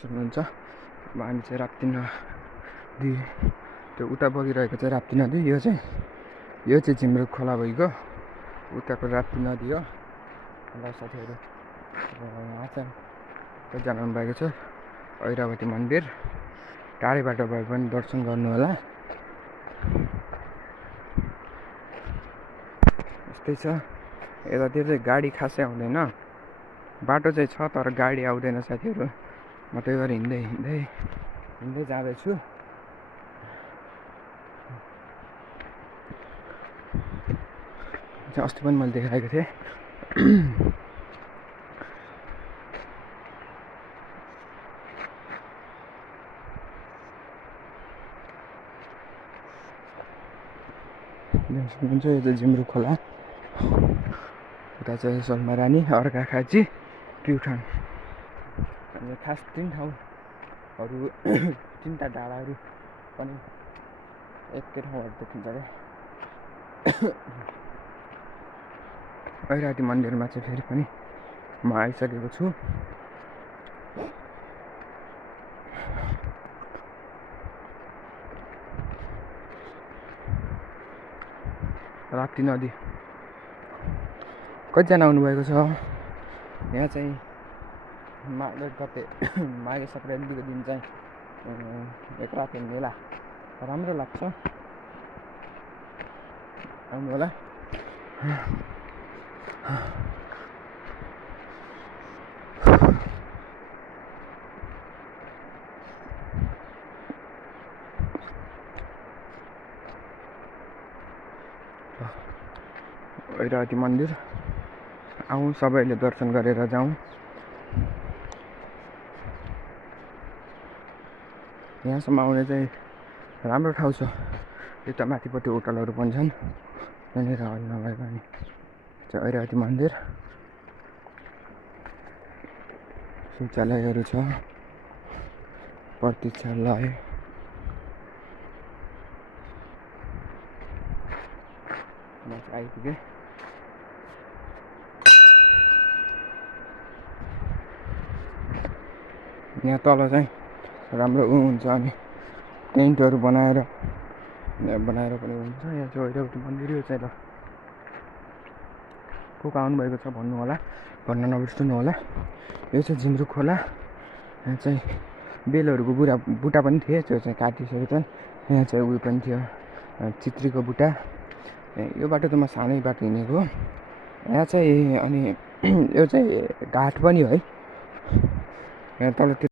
सक्नुहुन्छ। अब हामी चाहिँ राप्ती नदी, त्यो उता बगिरहेको चाहिँ राप्ती नदी, यो चाहिँ झिमरुक खोला भइगयो, उताको राप्ती नदी हो। ल साथीहरू, यहाँ चाहिँ कतिजना आउनुभएको छ, ऐरावती मन्दिर टाढैबाट भए पनि दर्शन गर्नु होला। यस्तै छ, यतातिर चाहिँ गाडी खासै आउँदैन, बाटो चाहिँ छ तर गाडी आउँदैन साथीहरू। म त्यही भएर हिँड्दै जाँदैछु। अस्ति पनि मैले देखाएको थिएँ। सक्नुहुन्छ यो चाहिँ झिमरुक खोला, उता चाहिँ सोलमारानी, अर्घाखाँची, प्युठान। अनि खास 3 ठाउँहरू 3टा डाँडाहरू पनि एकै ठाउँहरू देखिन्छ क्या। ऐरावती मन्दिरमा चाहिँ फेरि पनि म आइसकेको छु। राप्ती नदी कतिजना आउनुभएको छ। यहाँ चाहिँ माघे सङ्क्रान्तिको दिन चाहिँ एक रात मेला राम्रो लाग्छ, आउनु होला। ऐरावती मन्दिर आउँ, सबैले दर्शन गरेर जाउँ। यहाँसम्म आउने चाहिँ राम्रो ठाउँ छ। यता माथिपट्टि होटलहरू पनि छन्, यहाँनिर अलि नभए पनि चाहिँ ऐरावती मन्दिर, शौचालयहरू छ, प्रतीक्षालय। म चाहिँ आइपुगेँ। यहाँ तल चाहिँ राम्रो हुन्छ, हामी टेन्टहरू बनाएर पनि हुन्छ। यहाँ चाहिँ ऐरावती मन्दिर यो चाहिँ। ल को आउनुभएको छ भन्नु होला, भन्न नबिर्सनु होला। यो चाहिँ झिमरुक खोला। यहाँ चाहिँ बेलहरूको बुटा पनि थिए, त्यो चाहिँ काटिसकेको छ। यहाँ चाहिँ उयो पनि थियो, चित्रीको बुटा। यो बाटो त म सानै बाटो हिँडेको हो। यहाँ चाहिँ अनि यो चाहिँ घाट पनि हो है, यहाँ तलतिर